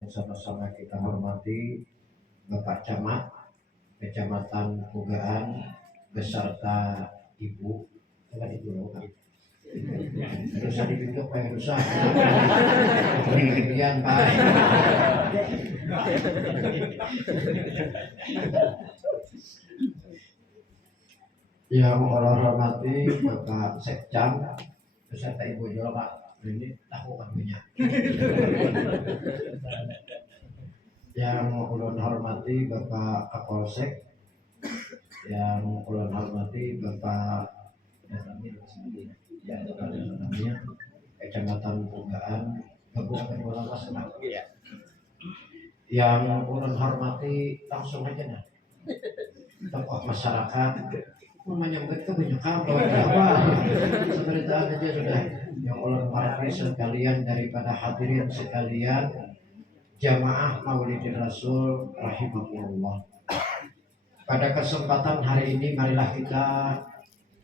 Sama-sama kita hormati Bapak Camat Kecamatan Pugaan beserta Ibu. Bukan Ibu, dosa ditunjuk Pak, dosa kemudian Pak. Yang Allah hormati Bapak Sekcam beserta Ibu Jola Pak. Ini tahu kan punya. Yang ulun hormati Bapak Kapolsek, yang ulun hormati Bapak Kecamatan Pugaan, Kabupaten Bolawas. Yang ulun hormati langsung aja nah, tokoh masyarakat menyambut kebanyakan apa pemberitaan aja sudah. Yang ulun hormati sekalian daripada hadirin sekalian jamaah Maulidin Rasul rahimakumullah. Pada kesempatan hari ini marilah kita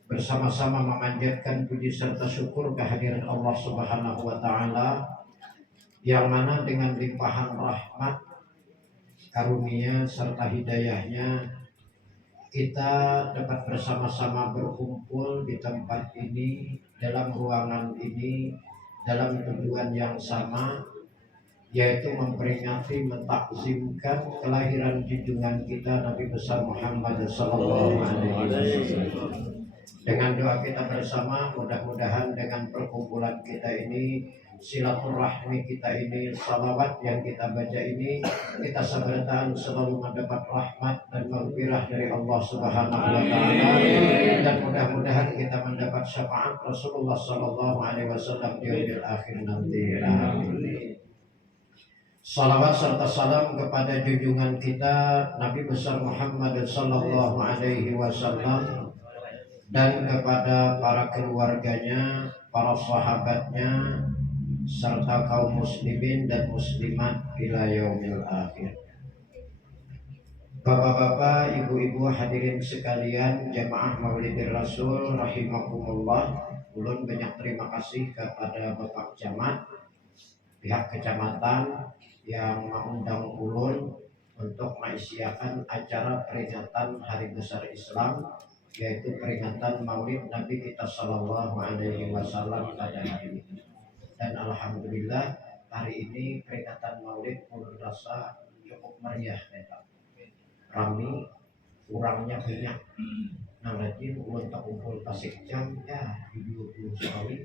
bersama-sama memanjatkan puji serta syukur kehadiran Allah Subhanahu wa taala yang mana dengan limpahan rahmat, karunia serta hidayahnya kita dapat bersama-sama berkumpul di tempat ini, dalam ruangan ini, dalam tujuan yang sama, yaitu memperingati, mentakzimkan kelahiran junjungan kita Nabi besar Muhammad sallallahu alaihi wasallam. Dengan doa kita bersama, mudah-mudahan dengan perkumpulan kita ini, silaturahmi kita ini, salawat yang kita baca ini, kita sebertaan selalu mendapat rahmat dan maghfirah dari Allah Subhanahu wa taala, dan mudah-mudahan kita mendapat syafaat Rasulullah sallallahu alaihi wasallam di yaumil akhir nanti. Amin. Salawat serta salam kepada junjungan kita Nabi besar Muhammad sallallahu alaihi wasallam dan kepada para keluarganya, para sahabatnya, serta kaum muslimin dan muslimat ila yaumil akhir. Bapak-bapak, ibu-ibu hadirin sekalian, jamaah Maulidin Rasul rahimakumullah. Ulun banyak terima kasih kepada Bapak Camat, pihak kecamatan yang mengundang ulun untuk mengisytiharkan acara peringatan Hari Besar Islam, yaitu peringatan Maulid Nabi kita sallallahu alaihi wasallam pada hari ini. Dan alhamdulillah hari ini peringatan Maulid ulun rasa cukup meriah, rami, kurangnya banyak. Nah, rajin ulun tak kumpul pasik jam ya di 20 sekali.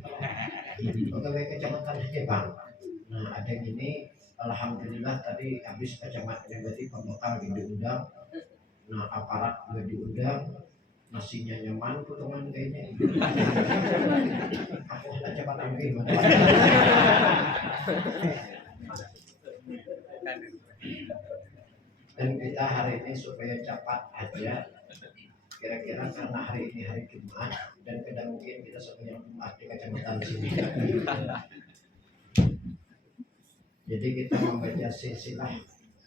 Pegawai kecamatan aja bang. Nah, ada yang ini alhamdulillah tadi habis kecamatan berarti pembekal diundang. Nah, aparat juga diundang. Nasinya nyaman, potongan kayaknya. Aku tak cepat ambil. Dan kita hari ini supaya cepat aja, kira-kira karena hari ini hari Jumat dan kadang mungkin kita sebanyak Jumat di kecamatan sini. Jadi kita membaca silsilah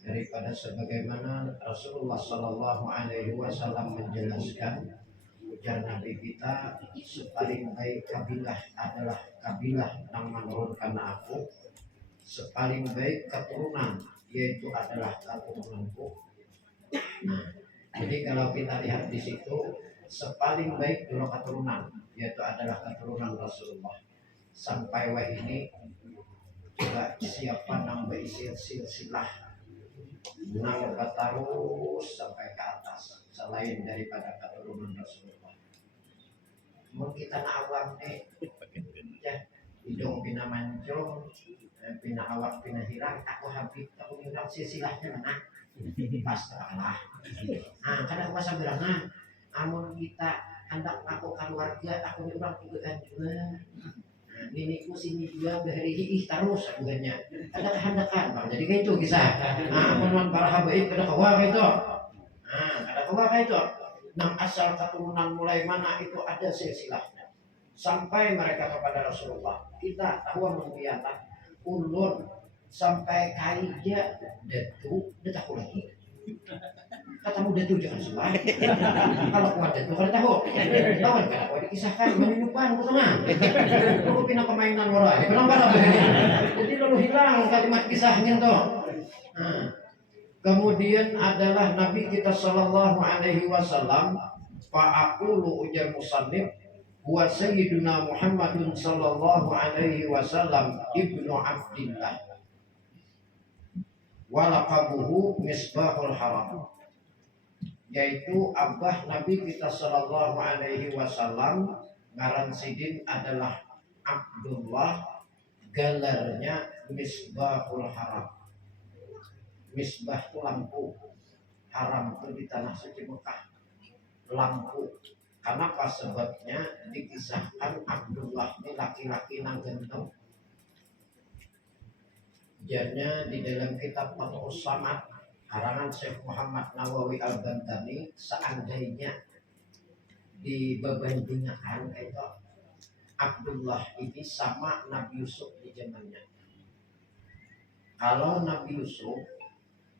daripada sebagaimana Rasulullah Sallallahu Alaihi Wasallam menjelaskan, ujar Nabi kita, sepaling baik kabilah adalah kabilah yang menurunkan aku, sepaling baik keturunan yaitu adalah keturunanku. Nah, jadi kalau kita lihat di situ, sepaling baik dulu keturunan yaitu adalah keturunan Rasulullah. Sampai wah ini coba siapa nambah silsilah nambah terus sampai ke atas selain daripada keturunan Rasulullah. Mau kita awam nih ya, hidung pina mancung, pina awak pina hilang, aku habis aku bilang silsilahnya mana pas kalah. Nah kadang masa bilang amun kita hendak aku keluarga aku bilang juga juga. Niniku sini juga berhari terus bukannya ada kehendakan bang, jadi kayak itu kisah. Nah amun para habaib kada kawa kayak itu, kada kawa kayak itu. Nang asal keturunan mulai mana itu ada silsilahnya sampai mereka kepada Rasulullah. Kita tahu mengiyakan ulun sampai kaija detu detaku lagi. Katamu detu jangan salah. Kalau kuat detu kada tahu. Tahu kan kada dikisahkan menyupan potongan. Lalu pindah permainan orang. Kenapa lah begini? Jadi lalu hilang kalimat kisahnya tuh. Nah, kemudian adalah Nabi kita Shallallahu Alaihi Wasallam. Fa'aqulu ujar musannif wa sayyiduna Muhammadun sallallahu alaihi wasallam ibnu Abdillah wa laqabuhu Misbahul Haram, yaitu abah Nabi kita sallallahu alaihi wasallam ngaran sidin adalah Abdullah, gelarnya Misbahul Haram. Misbah itu lampu, haram itu di tanah suci Mekah lampu. Kenapa sebabnya dikisahkan Abdullah ini laki-laki nang genteng. Jadinya di dalam kitab Fathus Samad karangan Syekh Muhammad Nawawi Al-Bantani, seandainya dibandingkan itu Abdullah ini sama Nabi Yusuf di zamannya. Kalau Nabi Yusuf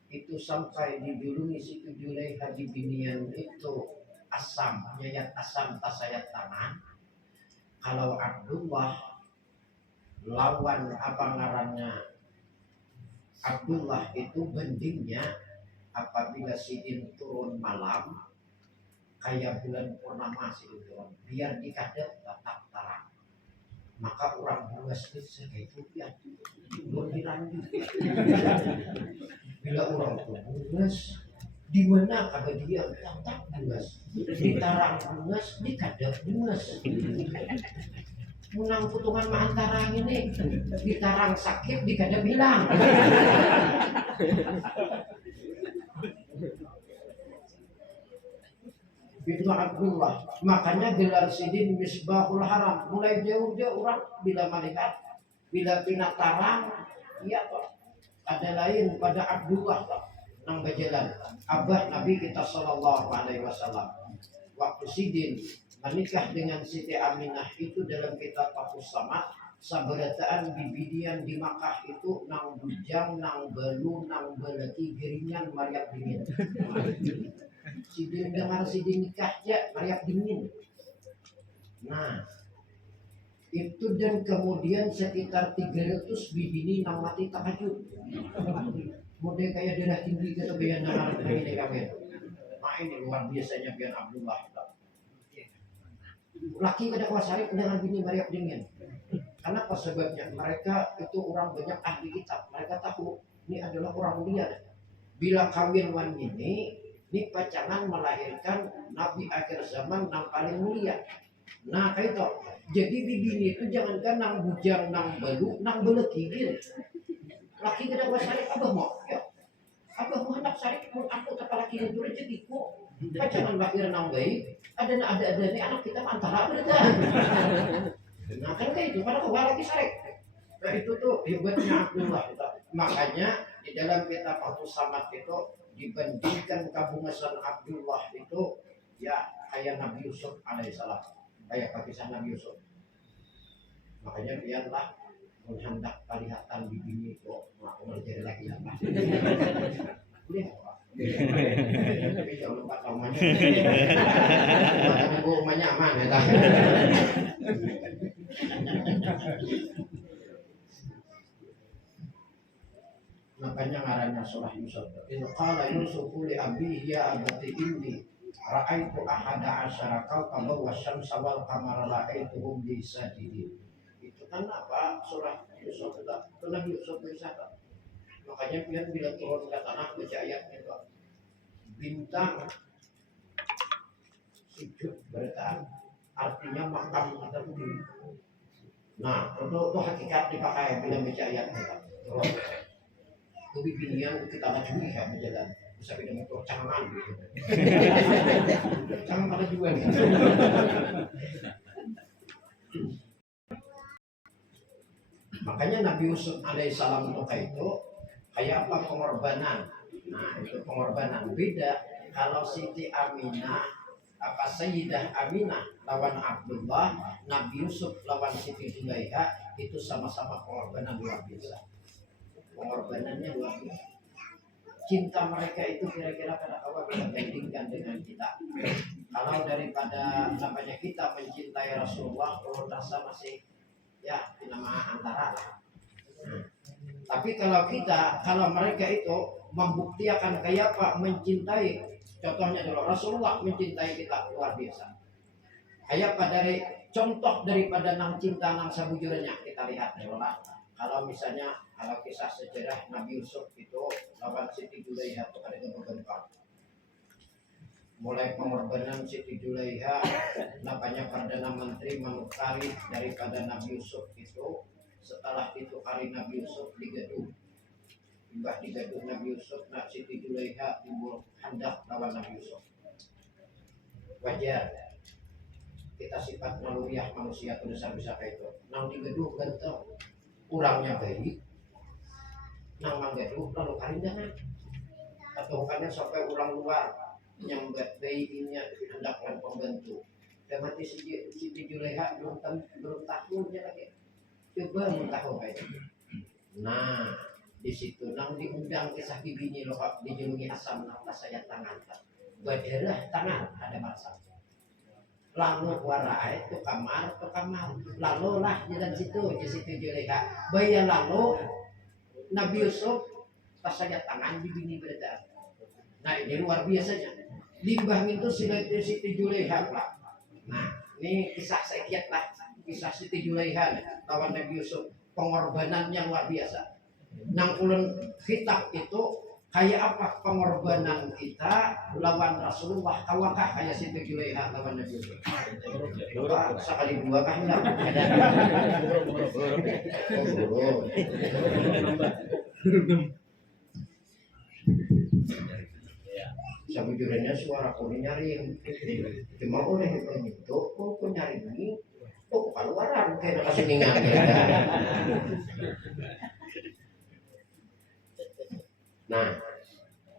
itu sampai didulungi Siti Julaiha di binian itu asam, nyayat asam tasayat tangan. Kalau Abdullah lawan apa ngarannya Abdullah itu bandingnya apabila sidin turun malam kayak bulan purnama sidin turun biar dikadep tetap terang, maka orang buas itu itu ya belum dilanjut. Bila orang buas di mana kagak dia tetap buas, ditarang buas, dikadep buas. Menang putungan mah antara ini ditarang sakit dikadep hilang. Itu Abdullah, makanya gelar sidin Misbahul Haram. Mulai jauh-jauh orang bila melihat, bila pindah tarang, iya toh. Ada lain pada Abdullah toh, nang berjalan. Abah Nabi kita Sallallahu Alaihi Wasallam. Waktu sidin menikah dengan Siti Aminah itu dalam kitab Fathus Samad, sabarataan bibidian di Makkah itu nang bujang, nang belu, nang beleki, geringan, mariak dingin. Sidin dengar sidin nikah ya mariak dingin. Nah itu dan kemudian sekitar 300 bibini nang mati tahajud. Model kayak darah tinggi gitu biar nang ini kawin. Nah ini luar biasanya biar Abdullah. Laki kada kuasa dengan bini mariak dingin. Kenapa sebabnya? Mereka itu orang banyak ahli kitab. Mereka tahu ini adalah orang mulia. Bila kawin wan ini pacangan melahirkan Nabi akhir zaman yang paling mulia. Nah kayak itu. Jadi bibini itu jangankan nang bujang, nang belu, nang beleki gitu. Laki kada kuasa abah mau. Ya. Abah mau hendak sarik pun aku tak laki itu rezekiku. Pacangan lahir nang baik. Ada nih anak kita antara berita. Nah kan kayak itu pada kawal lagi sarik. Nah itu tuh hebatnya Abdullah itu. Makanya di dalam kitab Fathus Samad itu dibandingkan kabungasan Abdullah itu ya kayak Nabi Yusuf alaihissalam, kayak kisah Nabi Yusuf. Makanya biarlah menghendak kelihatan di bini itu mau jadi lagi apa. Boleh apa? Tapi jangan lupa tahumannya. Makanya rumahnya aman ya. Makanya ngarannya surah Yusuf. Itu qala Yusufu li abihi ya abati inni ra'aitu ahada asyara kawkaban wasyamsa wal qamara ra'aituhum li sajidin. Itu kan apa? Surah Yusuf itu. Surah Yusuf berkata. Makanya pian bila turun ke tanah baca ayat itu. Bintang sujud bertaan artinya makam atau bumi. Nah, itu hakikat dipakai bila baca ayat itu. Tapi binian kita maju ya berjalan bisa beda motor cangan gitu. Cangan pada juga nih. Makanya Nabi Yusuf alaihissalam itu kayak apa pengorbanan. Nah itu pengorbanan beda kalau Siti Aminah apa Sayyidah Aminah lawan Abdullah, Nabi Yusuf lawan Siti Julaiha itu sama-sama pengorbanan luar biasa. Pengorbanannya luar biasa. Cinta mereka itu kira-kira pada awal kita bandingkan dengan kita. Kalau daripada namanya kita mencintai Rasulullah, kalau rasa masih ya nama antara lah. Tapi kalau mereka itu membuktikan kayak apa mencintai, contohnya dulu Rasulullah mencintai kita luar biasa. Kayak apa dari contoh daripada nang cinta nang sabujurnya kita lihat ya Allah. Kalau misalnya kalau kisah sejarah Nabi Yusuf itu lawan Siti Julaiha itu ada beberapa. Mulai pengorbanan Siti Julaiha, namanya Perdana Menteri menukari daripada Nabi Yusuf itu. Setelah ditukari Nabi Yusuf digaduh, timbah digaduh Nabi Yusuf, nak Siti Julaiha timbul hendak lawan Nabi Yusuf. Wajar, kita sifat naluriah manusia itu besar kayak itu. Nang digaduh ganteng, kurangnya baik, nang manggaduh lalu karindangan, atau karena sampai ulang luar yang bayinya hendakkan pembantu. Dan mati Siti Julaiha belum tahunnya lagi. Coba tahu kayak. Nah, di situ nang diundang kisah bibinya loh Pak, dijulungi asam nang saya tangan. Berdarah tangan ada masa. Lalu warai ke kamar. Lalu lah jalan situ di Siti Julaiha. Bayi lalu Nabi Yusuf pas saya tangan bibini berdarah. Nah ini luar biasanya. Limbah itu Siti Julaiha lah. Nah ini kisah sekian lah, kisah Siti Julaiha lawan Nabi Yusuf, pengorbanan yang luar biasa. Nang ulun kitab itu kayak apa pengorbanan kita lawan Rasulullah, kawakah kayak Siti Julaiha lawan Nabi Yusuf. Sekali dua kan enggak ada. Sabujurnya suara kuni nyaring, cuma oleh itu kok nyaring ini, kok keluaran kayak kasih ningan ya. Nah,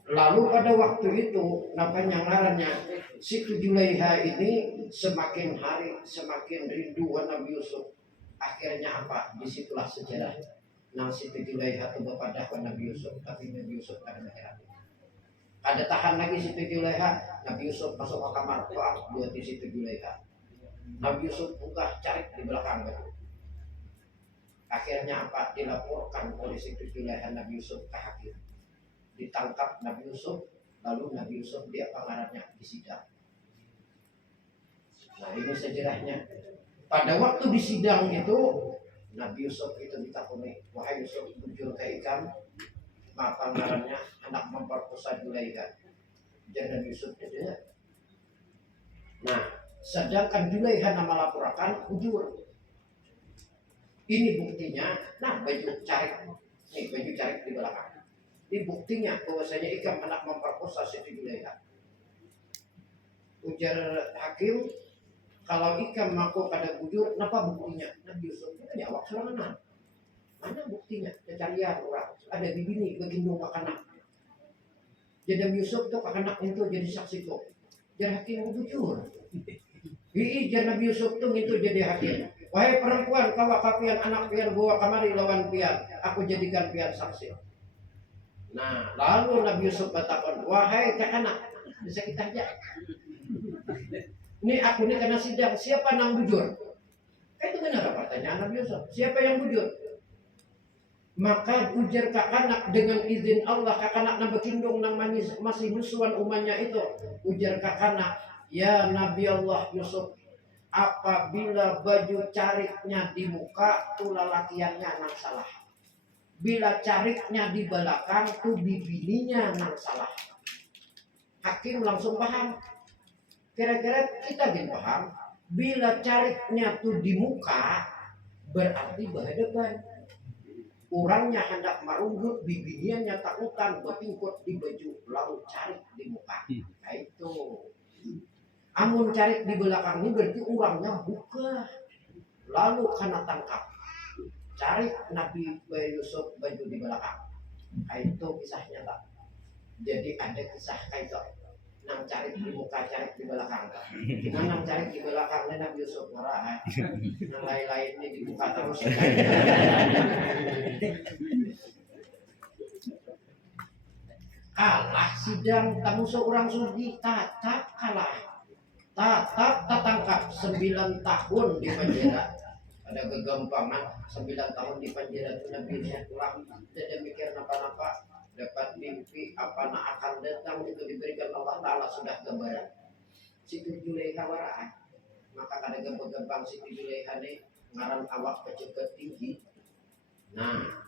lalu pada waktu itu namanya ngarannya Siti Julaiha ini semakin hari semakin rindu Nabi Yusuf. Akhirnya apa? Disitulah sejarah. Nah Siti Julaiha itu berpadah Nabi Yusuf, tapi Nabi Yusuf pada akhirat. Ada tahan lagi Siti Julaiha, Nabi Yusuf masuk ke kamar buat di Siti Julaiha. Nabi Yusuf buka cari di belakang. Akhirnya apa? Dilaporkan oleh Siti Julaiha Nabi Yusuf ke hakim. Ditangkap Nabi Yusuf, lalu Nabi Yusuf dia pengarannya disidang. Nah ini sejarahnya. Pada waktu disidang itu Nabi Yusuf itu ditakuni, wahai Yusuf jujur ke ikan, maka ngarannya anak memperkosa Julaiha. Jangan Yusuf tidak. Nah, sedangkan Julaiha nama laporakan jujur. Ini buktinya. Nah, baju carik, nih baju carik di belakang. Ini buktinya bahwasanya ikan anak memperkosa Siti Julaiha. Ujar hakim, kalau ikan mengaku pada jujur, kenapa buktinya? Nabi Yusuf itu jawab serangan. Mana buktinya? Carian orang. Ada bibini begitu kakanak. Jadi Nabi Yusuf tuh kakanak itu jadi saksi tuh. Jadi hakim jujur. Jadi Nabi Yusuf tuh itu jadi hakim. Wahai perempuan, kau kapian anak pian bawa kamari lawan pian. Aku jadikan pian saksi. Nah, lalu Nabi Yusuf bertakon, wahai kakanak, bisa kita aja. Ini aku ini kena sidang. Siapa yang jujur? Itu benar pertanyaan Nabi Yusuf. Siapa yang jujur? Maka ujar kakanak dengan izin Allah, kakanak nak berkindung nang masih musuhan umatnya itu. Ujar kakanak, ya Nabi Allah Yusuf, apabila baju cariknya di muka, tu lalakiannya nang salah. Bila cariknya di belakang, tu bibininya nang salah. Hakim langsung paham. Kira-kira kita gini paham. Bila cariknya tu di muka, berarti berhadapan. Orangnya hendak marunggut, bibininya takutan, bertingkut di baju, lalu carik di muka. Nah itu. Amun carik di belakang ini berarti orangnya buka. Lalu kena tangkap. Carik Nabi Yusuf baju di belakang. Nah itu kisahnya tak. Jadi ada kisah kayak itu. Nang carik di muka, carik di belakang. Nang carik di belakang Nabi Yusuf marah. Nang lain-lain ini dibuka terus. Kalah sidang tamu seorang sudi tatap kalah. Tatap tertangkap 9 tahun di penjara. Ada kegampangan 9 tahun di penjara itu Nabi Yusuf pulang tidak mikir apa-apa, dapat mimpi apa nak akan datang itu diberikan Allah Ta'ala sudah gambaran. Siti Julaiha waraan, maka ada gampang Siti Julaiha ini ngaran awak keceket tinggi. Nah,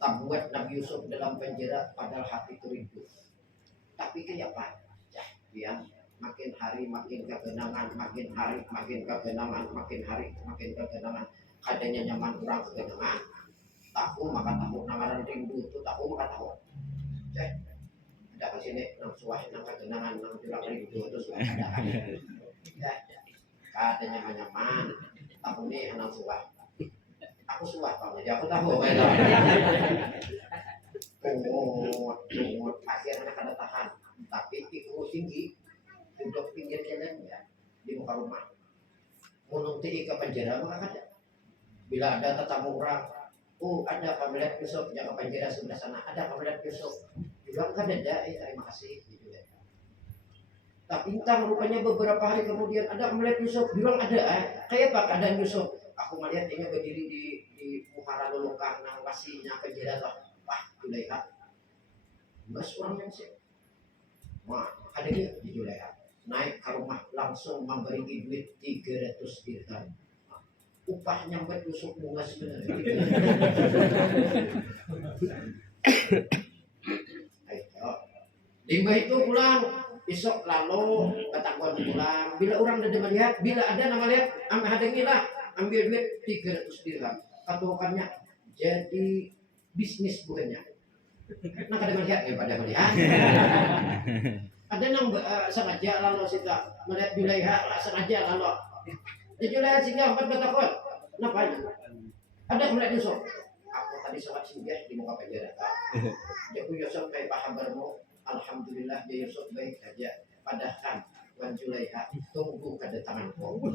tak buat Nabi Yusuf dalam penjara padahal hati itu rindu. Tapi kenapa? Ya, makin hari makin kegenangan, makin hari makin kegenangan, makin hari makin kegenangan. Kadangnya nyaman kurang kegenangan. Tahu maka tahu namaran rindu itu tahu maka tahu. Ada ke sini nang suah nang kegenangan nang kurang rindu itu suah ada. Kadangnya nyaman, tahu nih nang suah. Aku suah Pak, jadi aku tahu. Akhirnya kada tahan, tapi ikut tinggi. Duduk pinggir jalan ya di muka rumah. Munung ke penjara maka ada. Bila ada tetamu orang, ada kabinet Yusuf yang ke penjara sebelah sana, ada kabinet Yusuf. Bilang kan ada, terima kasih. Gitu ya. Tapi entah rupanya beberapa hari kemudian ada kabinet Yusuf, bilang ada, kayak apa keadaan Yusuf? Aku melihat dia berdiri di muara lulukang nang wasinya penjara lah. Wah, Julaiha. Mas orang yang sih. Wah, ada dia di Julaiha. Naik ke rumah langsung memberi duit 300 dirham. Upahnya buat Yusuf bunga sebenarnya. Limbah itu pulang, besok lalu ketakuan pulang. Bila orang sudah melihat, bila ada nama lihat, ambil duit 300 dirham. Katukannya jadi bisnis bukannya. Nah kada melihat pada melihat. Ada nang sengaja lalu kita melihat Julaiha sengaja lalu. Di Julaiha singgah 4 tahun. Kenapa itu? Ada melihat Yusuf. Aku tadi sholat singgah di muka penjara. Aku Yusuf kayak kabarmu. Alhamdulillah dia Yusuf baik saja. Padahal Wan Julaiha tunggu kedatanganku.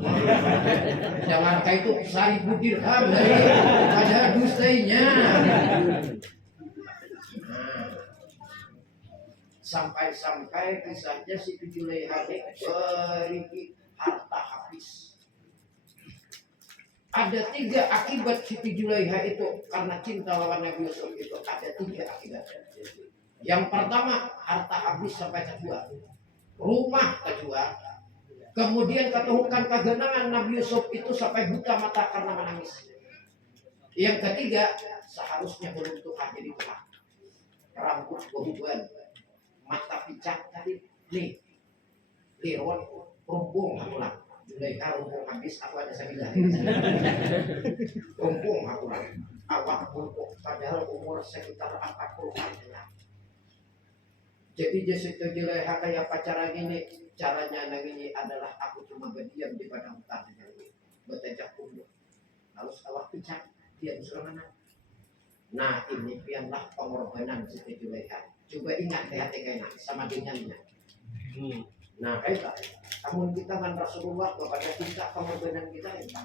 Jangan kayak itu 1000 dirham dari ada dustanya. Sampai-sampai kisahnya Siti Julaiha beri harta habis. Ada 3 akibat Siti Julaiha itu karena cinta lawan Nabi Yusuf itu ada 3 akibat. Yang pertama harta habis sampai kejual, rumah kejual, kemudian ketuhukan kegenangan Nabi Yusuf itu sampai buta mata karena menangis. Yang ketiga seharusnya beruntung jadi tulang, rambut berhubungan. Mata picak tadi nih lirwan rumpung pulang Julaiha rumpung habis aku ada sembilan rumpung pulang awak rumpung padahal umur sekitar 40-an ya. Jadi Siti Julaiha kayak pacaran ini caranya ini adalah aku cuma berdiam di padang hutan bertajak pundak lalu awak picak dia disuruh mana. Nah ini pianlah pengorbanan Siti Julaiha. Coba ingat hati-hati sama dengannya. Nah, namun kita kan Rasulullah kepada kita pengorbanan kita itu.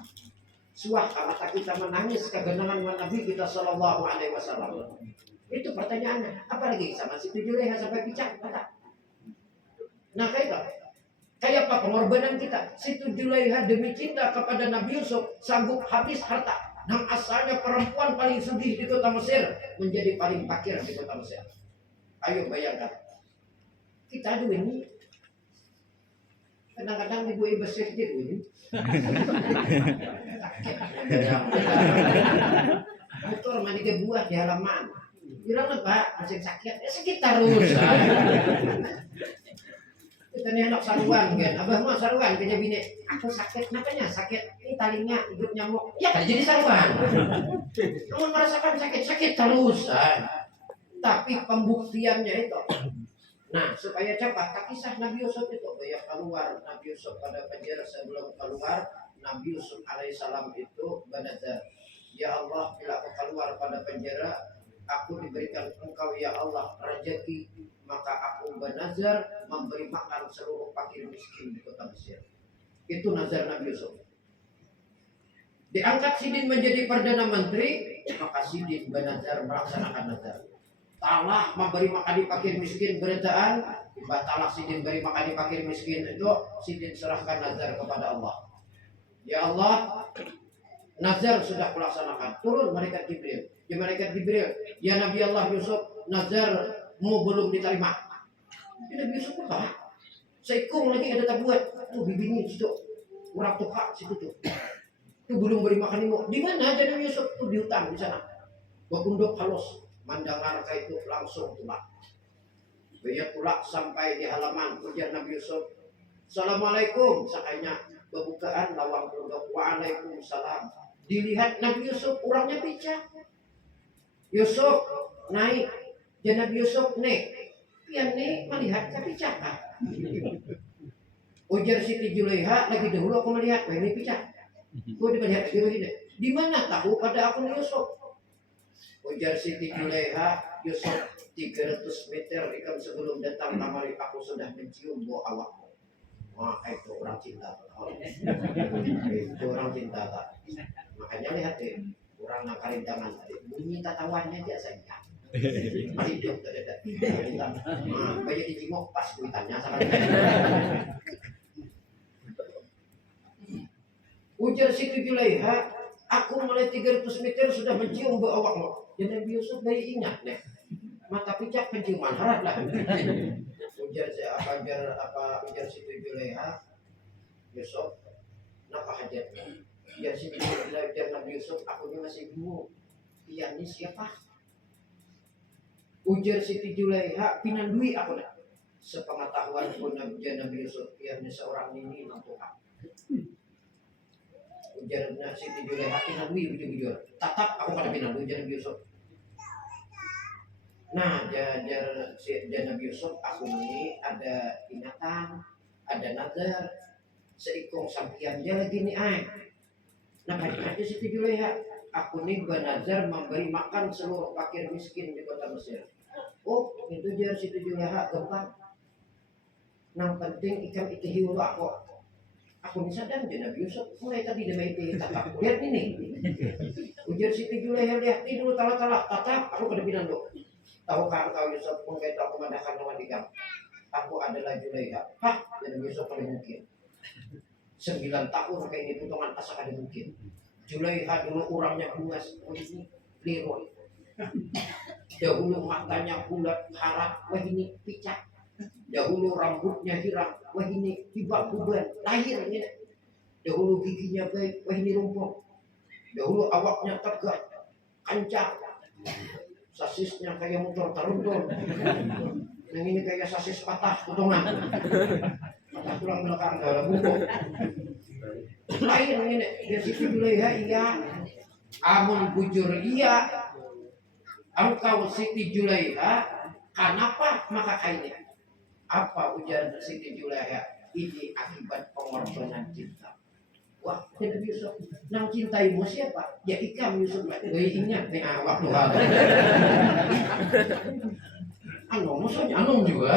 Suah mata kita menangis kegenangan Nabi kita Sallallahu Alaihi Wasallam. Itu pertanyaannya. Apalagi sama Siti Julaiha sampai picak mata. Nah, kayak apa pengorbanan kita? Siti Julaiha demi cinta kepada Nabi Yusuf sanggup habis harta. Dan asalnya perempuan paling sugih di kota Mesir menjadi paling fakir di kota Mesir. Ayo bayangkan, kita dulu ini kadang-kadang ibu-ibu bersih ini, motor mandi ke buah di halaman, bilang apa masih sakit, sakit terus. Kita nih anak saruan kan, abah mau saruan kerja bini, aku sakit, kenapanya sakit? Ini talinya hidup nyamuk, ya kan jadi saruan. Kamu merasakan sakit terus. Tapi pembuktiannya itu. Nah, supaya cepat kisah Nabi Yusuf itu ya keluar Nabi Yusuf pada penjara sebelum keluar Nabi Yusuf alaihissalam itu bernazar, ya Allah bila aku keluar pada penjara aku diberikan engkau ya Allah rezeki maka aku bernazar memberi makan seluruh fakir miskin di kota Mesir. Itu nazar Nabi Yusuf. Diangkat Sidin menjadi perdana menteri maka Sidin bernazar melaksanakan nazar. Talah memberi makan di fakir miskin beritaan, batalah Sidin beri makan di fakir miskin itu Sidin serahkan nazar kepada Allah. Ya Allah, Nazar sudah kulaksanakan. Turun malaikat Jibril. Ya malaikat Jibril, ya Nabi Allah Yusuf, nazarmu belum diterima. Ya Nabi Yusuf apa? Seikung lagi ada tabuat. Tuh bibinya situ. Kurang tuka situ tuh. Tuh belum beri makan ibu. Di mana aja Nabi Yusuf? Tuh di hutan di sana. Berkunduk halus. Mandang harta itu langsung tulak. Dia tulak sampai di halaman. Ujar Nabi Yusuf, Assalamualaikum. Sakainya pembukaan lawang punduk. Waalaikumsalam. Dilihat Nabi Yusuf orangnya picak. Yusuf naik. Dan Nabi Yusuf naik. Pian nih melihat kepicakan. Ujar Siti Julaiha lagi dahulu aku melihat. Wah ini picak. Aku melihat ini. Di mana tahu pada aku Yusuf? Ujar Siti Julaiha, Yusuf 300 meter ikan sebelum datang kamari aku sudah mencium bau awakmu. Wah itu orang cinta. Itu orang cinta tak. Makanya lihat deh, orang nakarin tangan tadi. Bunyi tatawannya dia saja. Masih hidup tidak ada. Banyak dijenguk pas kuitannya sekali. Ujar Siti Julaiha, aku mulai 300 meter sudah mencium bau awakmu. Ya Nabi Yusuf bayi ingat nih. Mata picak penciuman harap lah. Ujar Siti Julaiha, Yusuf, kenapa hajatnya? Ujar Siti Julaiha, ujar Nabi Yusuf, aku masih bingung. Iya ini siapa? Ujar Siti Julaiha, pinandui aku nak. Sepengetahuan pun Nabi Yusuf, ia seorang ini nampukan. Ujarnya Siti Julaiha, pinandui bujur-bujur. Tatap aku pada pinandui, ujar Nabi Yusuf. Nah, jajar Nabi Yusuf, aku ini ada ingatan, ada nazar, seikung sampian dia lagi nih Nah, aja Siti Julaiha, aku ini bernazar memberi makan seluruh fakir miskin di kota Mesir. Oh, itu jar Siti Julaiha gampang. Yang penting ikan itu hiu aku. Aku bisa dan Nabi Yusuf mulai tadi demi itu tatap. Lihat ini. Ujar Siti Julaiha, lihat ini dulu talak-talak tatap. Aku pada bilang dulu. Tahukah engkau Yusuf pun kait aku mendahkan nama digam. Aku adalah Julaiha. Hah? Nabi Yusuf paling mungkin. 9 tahun kayak ini potongan asa kada mungkin. Julaiha dulu orangnya buas, ini liroy. Dahulu matanya bulat harat, wah ini picak. Dahulu rambutnya hirang, wah ini hibak buban, lahir ini. Dahulu giginya baik, wah ini rumput. Dahulu awaknya tegak, kancang. Sasisnya kayak motor teruntur. Yang ini kayak sasis patah potongan. Patah tulang belakang dalam buku. Lain ini, dia Siti Julaiha iya. Amun bujur iya. Engkau Siti Julaiha, kenapa maka kainnya? Apa ujar Siti Julaiha? Ini akibat pengorbanan cinta. Wah, Nabi Yusuf, nang cintaimu siapa? Ya ikam Yusuf. Ingat nih waktu hari. Musuhnya juga.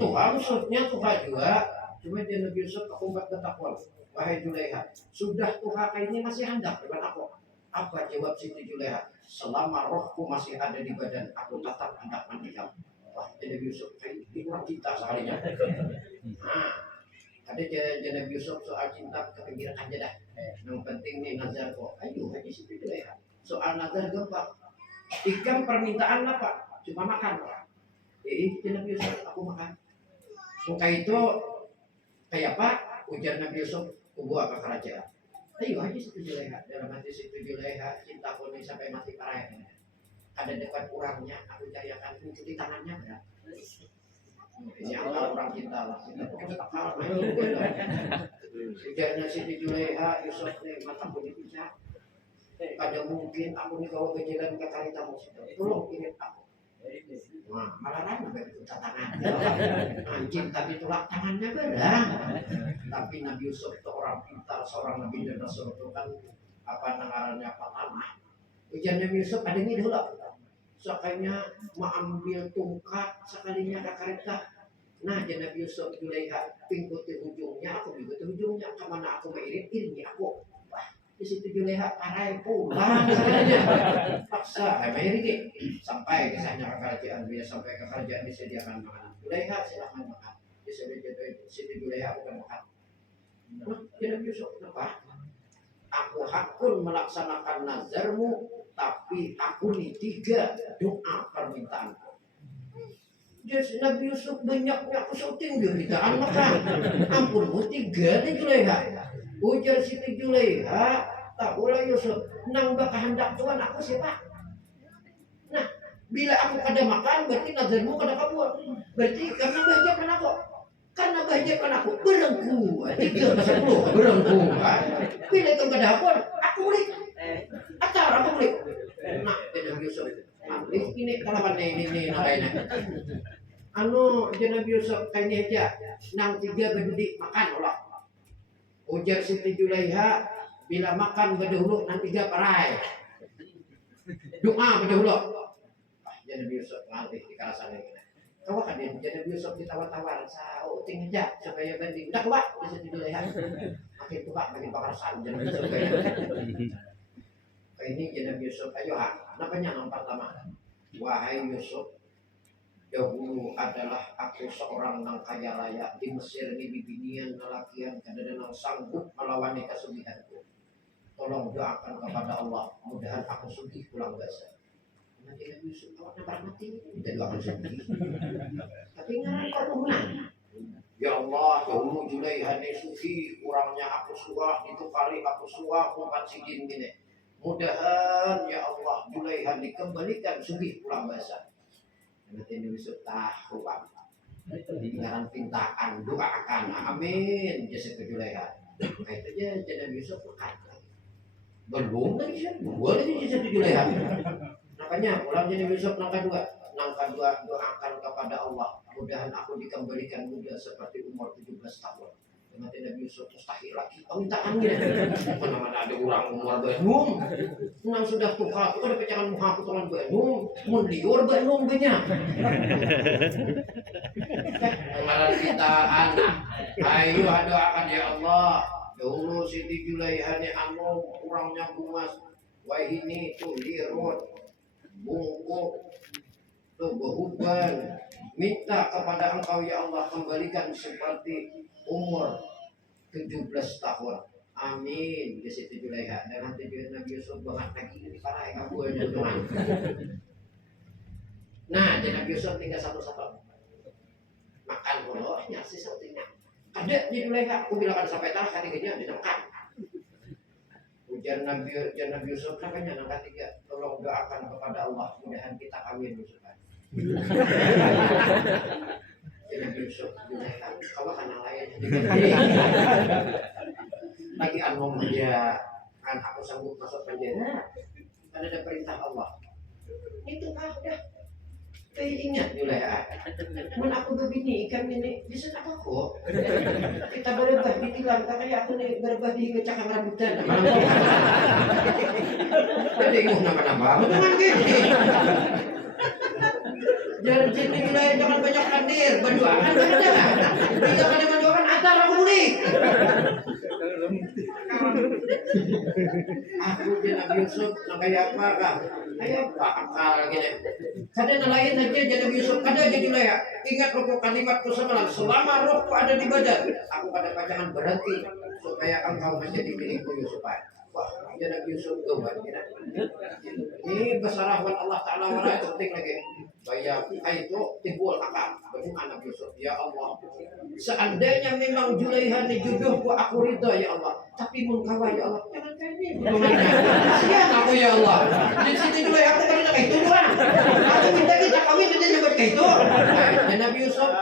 Tuhan musuhnya Tuhan juga. Cuma dia Nabi Yusuf aku buat ketakuan. Wahai Julaiha, sudah Tuhan ini masih hendak dengan aku. Apa jawab Siti Julaiha? Selama rohku masih ada di badan, aku tetap hendak mendiam. Wah, Nabi Yusuf ini kurang cinta sekalinya. Nah, ada Nabi Yusuf soal cinta kepikiran aja dah. Yang penting nih nazar kok. Ayo aja Siti Julaiha. Soal nazar gampang. Ikan permintaan apa? Cuma makan. Jadi Nabi Yusuf aku makan. Muka itu kayak apa? Ujar Nabi Yusuf, aku bawa ke kerajaan. Ayo aja Siti Julaiha. Dalam hati Siti Julaiha, cinta ini sampai mati parah. Ada dekat kurangnya, aku cari akan mengikuti tangannya berat. Ini angka orang cinta lah. Kita pokoknya tak kalah main juga. Ujarnya Siti Julaiha, Yusuf nih mataku dipisah. Kada mungkin aku nih kalau berjalan ke karitamu situ. Tolong ingat aku. Wah, malah ramai begitu tangan. Anjing tapi tulak tangannya berang. Tapi Nabi Yusuf itu orang pintar, seorang Nabi dan Rasul itu kan apa namanya pertama. Ujian Nabi Yusuf ada ini dulu. Sekalinya mengambil tungkat sekalinya ke kereta. Nah, jadi Nabi Yusuf Julaiha pingkuti ujungnya, aku pingkuti ujungnya. Kemana aku mengirit-iritnya aku. Wah, di situ Julaiha parai pulang sekalinya. Paksa, mengirit. Sampai kisahnya ke kerajaan, dia sampai ke kerajaan disediakan makanan. Julaiha silahkan makan. Di situ Julaiha bukan makan. Wah, jadi Nabi Yusuf kenapa? aku hakun melaksanakan nazarmu, tapi aku nih 3 doa permintaanku. Jadi Nabi Yusuf banyaknya syuting dia mintaan makan. Ampunmu 3 nih Julaiha. Ujar Siti Julaiha, tak boleh Yusuf, nang baka hendak Tuhan aku siapa? Nah, bila aku kada makan, berarti nazarmu kada kabul. Berarti karena bahagiakan aku. Karena bahagiakan aku, berengku. 3/10, berengku. Bila itu kada kabul, aku beli. Acar aku beli. Nah, Nabi Yusuf. Ini kalaman ini namanya. Nabi Yusuf kayaknya aja nang 3 berdudi makan Allah. Ujar Siti Julaiha, bila makan berdahulu nang 3 parai. Doa berdahulu. Nabi Yusuf ngalih di karasan ini. Kau kan dia Nabi Yusuf ditawar-tawar, saya uting aja supaya banding. Udah kebak di Siti Julaiha. Makin kebak makin bakarasan Nabi Yusuf ini Nabi Yusuf. Ayo namanya yang pertama. Wahai Yusuf, dahulu adalah aku seorang nang kaya raya di Mesir ini bibinian lelakian kadang nang sanggup melawan kesulitanku. Tolong doakan kepada Allah, mudahan aku sugih pulang basa. Nanti Nabi Yusuf awak nampak mati tidak doakan sugih. Tapi ngarang permohonan. Ya Allah, dahulu Julaiha ini sugih, kurangnya aku suah, ditukari aku suah, 4 sidin gini. Mudahan ya Allah Julaiha dikembalikan sugih pulang basa. Nanti Nabi Yusuf tahu dengan pintaan doakan amin jasa ke Julaiha. Itu aja Nabi Yusuf makan belum lagi dua lagi jasa ke Julaiha. Makanya ulang Nabi Yusuf nangka dua doakan kepada Allah, mudahan aku dikembalikan muda seperti umur 17 tahun. Nanti Nabi Yusuf mustahil lagi permintaannya. Mana-mana ada orang umur benung, nang sudah tua, aku ada pecahan muka aku tuan benung, mun liur benung banyak. Mengaran kita anak, ayo doakan ya Allah. Dahulu Siti Julaiha ni orangnya bumas, wah ini tuh lirut, bungkuk, tuh behuban. Minta kepada Engkau ya Allah kembalikan seperti umur 17 tahun. Amin. Di situ Julaiha dan nanti Nabi Yusuf banget lagi ini para kamu aja teman. Nah, Nabi Yusuf tinggal satu-satu. Makan dulu, nyasi satunya. Ada di Julaiha, aku bilang sampai tahu ketiganya bisa makan. Ujar Nabi Yusuf namanya yang ketiga, tolong doakan kepada Allah mudahan kita kawin Yusuf. Nabi Yusuf Julaiha, kalau kan yang lain lagi dia kan aku sanggup masuk penjara karena ada perintah Allah. Itu udah ingat Julaiha, mun aku begini ikan ini bisa apa kok kita berbah ditilang kayak aku nih berbah di kecakang rambutan jadi nama-nama dengan gini. Jangan sini wilayah jangan banyak hadir berduaan ada jangan mendoakan atar aku beli aku dia Nabi Yusuf kayak apa kak kayak bakal gini kadang nelayan aja jadi Nabi Yusuf kadang jadi Julaiha ingat rokok kalimatku semalam selama rohku ada di badan aku pada jangan berhenti supaya engkau menjadi milikku Yusuf. Wah, dia Nabi Yusuf tuh ini besar rahmat Allah Ta'ala marah penting lagi. Bayar itu timbul akal. Bagaimana Nabi Yusuf? Ya Allah, seandainya memang Julaiha ini jodohku aku ridha ya Allah. Tapi mun kawa ya Allah, jangan kayak ini. Siap aku ya Allah. Di sini Julaiha aku kan kayak itu doang. Aku minta kita kawin dia nyebut kayak itu. Dan Nabi Yusuf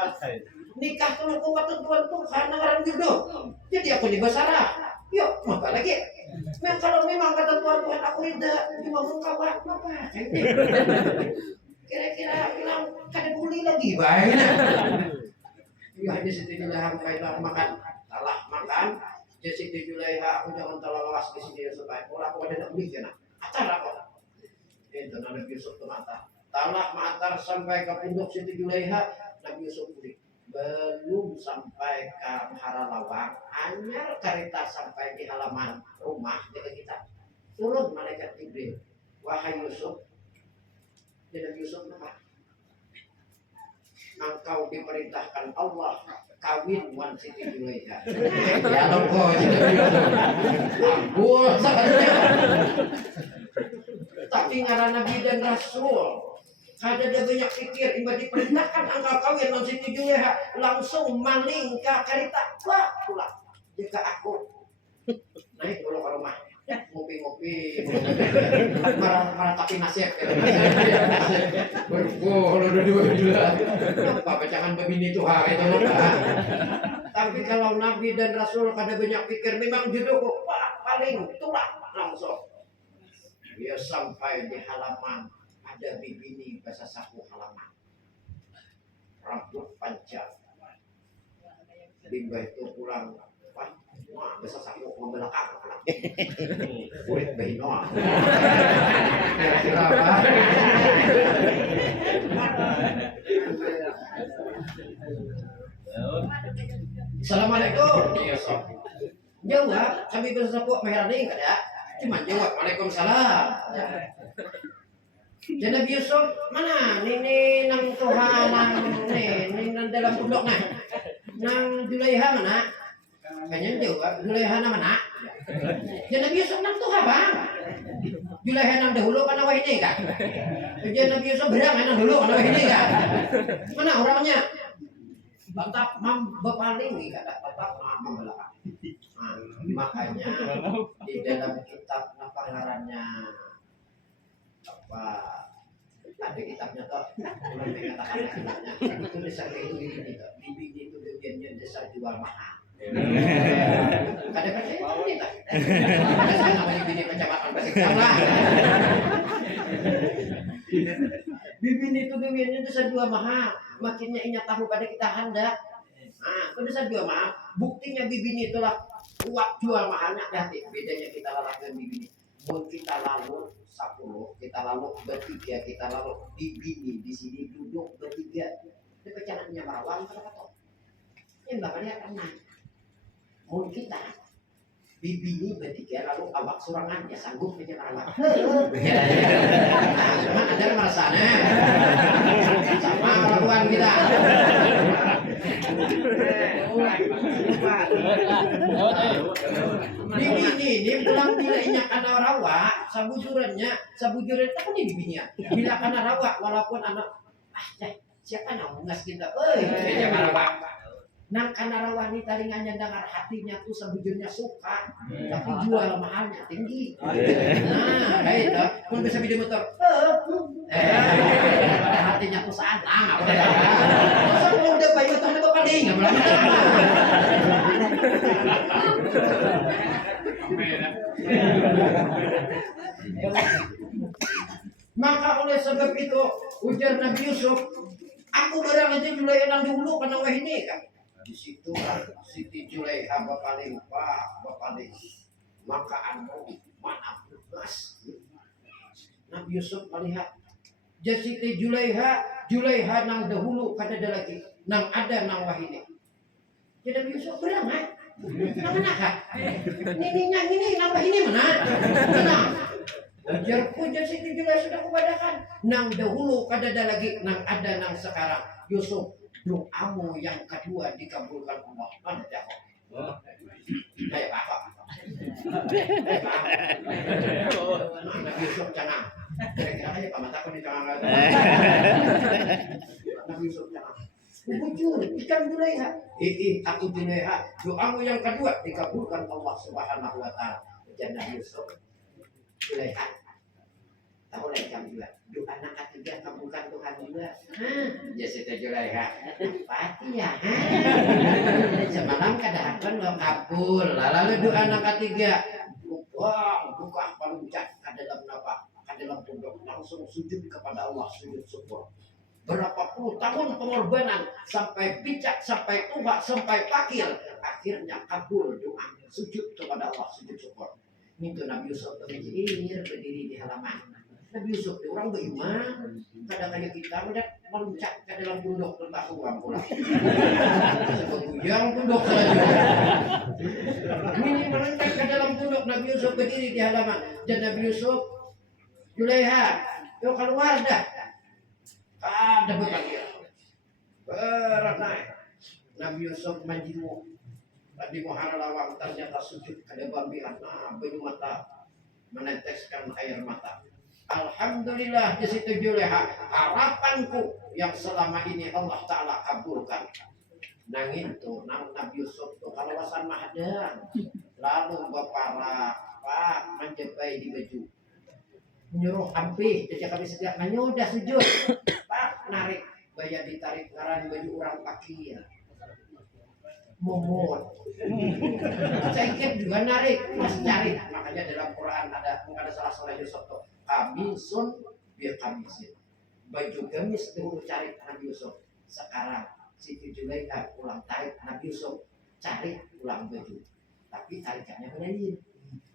nikah kalau kau ketentuan Tuhan orang jodoh. Jadi aku di basara. Yuk, apa lagi? Kalau memang ketentuan Tuhan aku ridha, cuma mun kawa apa? Kira-kira bilang kada boleh lagi baik. Ya di situ Julaiha makan, salah makan. Di situ Julaiha aku jangan terlalu luas di sini supaya aku ada nak beli kena. Acar apa? Itu Nabi Yusuf tu mata. Talah matar sampai ke punduk Siti Julaiha, Nabi Yusuf beli. Belum sampai ke Hara Lawang, hanya kereta sampai di halaman rumah dekat kita. Turun malaikat Jibril. Wahai Yusuf, dan Nabi Yusuf apa? engkau diperintahkan Allah kawin wan Siti Julaiha. Ya loko ambul sakatnya. Tapi ngaran Nabi dan Rasul ada dia banyak pikir imba diperintahkan engkau kawin wan Siti Julaiha langsung maling ka karita wah pulang jika aku naik dulu ke rumah ngopi-ngopi marah tapi nasihat berkuh udah dua apa bacangan begini tuh hari itu tapi kalau Nabi dan Rasul pada banyak pikir memang jodoh paling tulak langsung dia sampai di halaman ada bibini bahasa saku halaman rambut panjang limbah itu pulang wah, besar saku membelakang kulit behinoa kira-kira apa Assalamualaikum jawab kami besar saku meherani kada cuma jawab Waalaikumsalam jadi Nabi Yusuf mana ini nang Tuhan nang ini nang dalam pondok nang Julaiha mana kayaknya jawab Julaiha mana jadi Nabi Yusuf nang Tuhan bang Julaiha nang dahulu kan awal ini kan jadi Nabi Yusuf berang nang dulu kan awal ini kan mana orangnya bantap bepaling nih kata bantap membelakang makanya di dalam kitab apa ngarannya apa ada kitabnya toh belum mengatakan kitabnya itu dasar itu ini toh bibi itu bagiannya dasar jual mahal kadang-kadang kita ada saya namanya bini kecamatan Basikala bibi itu bagiannya dasar jual mahal makinnya inya tahu pada kita hendak itu dasar jual mahal buktinya bibi itulah kuat jual mahalnya nanti bedanya kita lalakkan bibi mau kita lalu 10 kita lalu bertiga kita lalu di bini di sini duduk bertiga itu pecanannya marawang kata yang bakalnya tenang mau kita di bini bertiga lalu awak surangan ya sanggup pecan marawang sama ada merasanya sama laluan kita ini pulang bilainya karena rawa sabujurannya tak ini bibinya bila karena rawa walaupun anak siapa yang ngas kita jangan rawa nang karena rawa ini taringannya dengar hatinya tuh sabujurnya suka tapi jual mahalnya tinggi nah kayak itu pun bisa video motor pada hatinya tuh sana udah bayi motor itu paling nggak berani maka oleh sebab itu ujar Nabi Yusuf aku barang aja Julaiha nang dulu karena wah ini kan di situ Siti Julaiha bapaling maka anu mana belas Nabi Yusuf melihat jadi Siti Julaiha nang dahulu kada ada lagi nang ada nang wah ini jadi Nabi Yusuf berang nang mana kah ini nambah ini mana ujar puja Siti Julaiha sudah kubadakan nang dahulu kada ada lagi nang ada nang sekarang Yusuf doamu yang kedua dikabulkan Allah mana jawab kayak apa Nabi Yusuf canang kira-kira kayak pak mataku di canang Nabi Yusuf canang bujur ikan Julaiha aku Julaiha doamu yang kedua dikabulkan Allah Subhanahu wa taala dan Nabi Yusuf Julaiha tahu lah jam 2 doa anak ketiga kabulkan Tuhan juga ya Siti Julaiha pasti ya semalam kadang-kadang lo kabul lalu doa anak ketiga buka paluncak ke dalam apa ke dalam pondok langsung sujud kepada Allah sujud syukur berapa puluh tahun pengorbanan sampai picak sampai tua sampai pakil akhirnya kabul doa sujud kepada Allah sujud syukur itu Nabi Yusuf berdiri di halaman Nabi Yusuf dia orang beriman kadang kayak kita udah meluncat ke dalam pondok tentang uang pulang sebagusnya pondok saja ini meluncat ke dalam pondok Nabi Yusuf berdiri di halaman dan Nabi Yusuf Julaiha yuk keluar dah ada berpanggil berat naik. Nabi Yusuf manjimu tadi muhara lawang ternyata sujud kada bambian banyu mata meneteskan air mata. Alhamdulillah di situ Juleha harapanku yang selama ini Allah Ta'ala kabulkan. Nangin tuh Nabi Yusuf tuh kalawasan mahadang lalu bapara pak menjepai di baju menyuruh ampih jadi kami setiap udah sujud pak narik bayar ditarik ngaran baju orang kaki ya momot saya kira juga narik masih cari makanya dalam Quran ada salah Yusuf tuh kamisun biar kamisin baju gamis dulu cari Nabi Yusuf sekarang Siti Zulaikha pulang tarik Nabi Yusuf cari pulang baju tapi tarikannya lain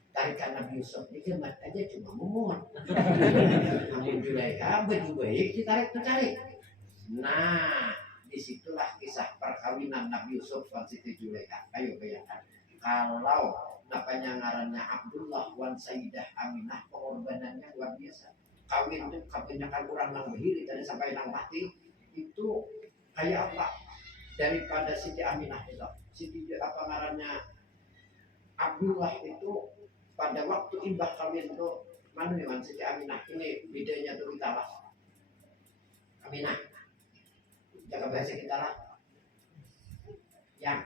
tarikan Nabi Yusuf ini kemat aja cuma momot namun Zulaikha baju baik ditarik tuh cari nah disitulah kisah perkawinan Nabi Yusuf dan Siti Zulaikha. Ayo bayangkan kalau namanya ngarannya Abdullah wan Sayyidah Aminah pengorbanannya luar biasa. Kawin itu kebanyakan orang nang berdiri dari sampai nang mati itu kayak apa daripada Siti Aminah itu. Siti apa ngarannya Abdullah itu pada waktu imbah kawin itu mana nih Siti Aminah ini bedanya tuh kita lah Aminah jaga bahasa kita lah yang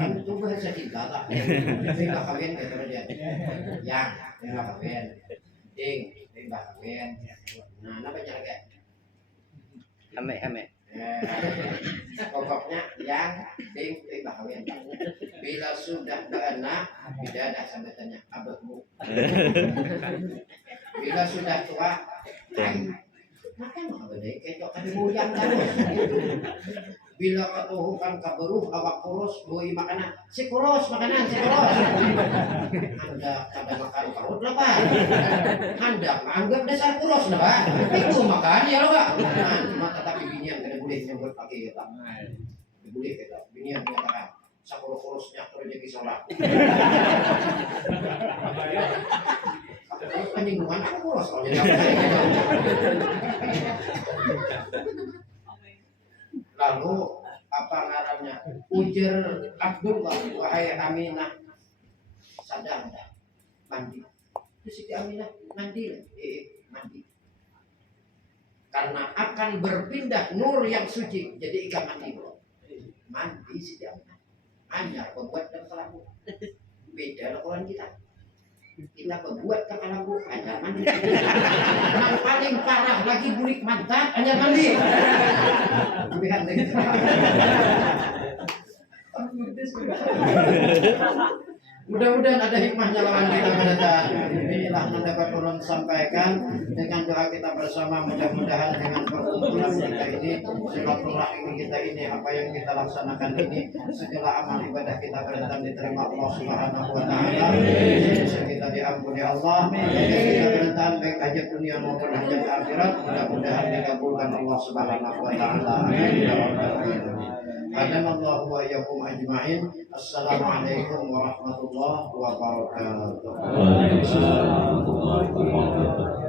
kan itu bahasa kita lah imbah kawin gitu dia yang imbah kawin imbah kawin nah namanya lagi ame pokoknya yang imbah kawin bila sudah beranak tidak ada sambutannya abahmu bila sudah tua makan makanan kecok kan buyang terus bila ketuhukan kaberuh awak kurus boi makanan si kurus makanan anda kada makan perut lah pak anda anggap dasar kurus lah pak itu makan ya lo pak nah cuma tetapi binian kada boleh nyebut pakai kita boleh kita binian menyatakan sakur kurusnya terjadi sholat penyinggungan aku kurus kalau jadi lalu apa ngarannya ujar Abdullah wahai Aminah sadar dah mandi terus Siti Aminah mandi karena akan berpindah nur yang suci jadi ikan mandi Siti Aminah hanya membuat dan kelabu beda lakukan kita berbuat kepala bu hanya mandi yang paling parah lagi bulik mantan hanya mandi lihat lagi mudah-mudahan ada hikmahnya lawan kita mendatang. Inilah yang dapat ulun sampaikan dengan doa kita bersama mudah-mudahan dengan perkumpulan kita ini silaturahmi kita ini apa yang kita laksanakan ini segala amal ibadah kita berdatang diterima Allah Subhanahu wa taala dosa kita diampuni Allah kita berdatang baik hajat dunia maupun hajat akhirat mudah-mudahan dikabulkan Allah Subhanahu wa taala amin ya rabbal alamin. Hadanallahu wa iyyakum ajma'in. Assalamualaikum warahmatullahi wabarakatuh. Waalaikumsalam warahmatullahi wabarakatuh.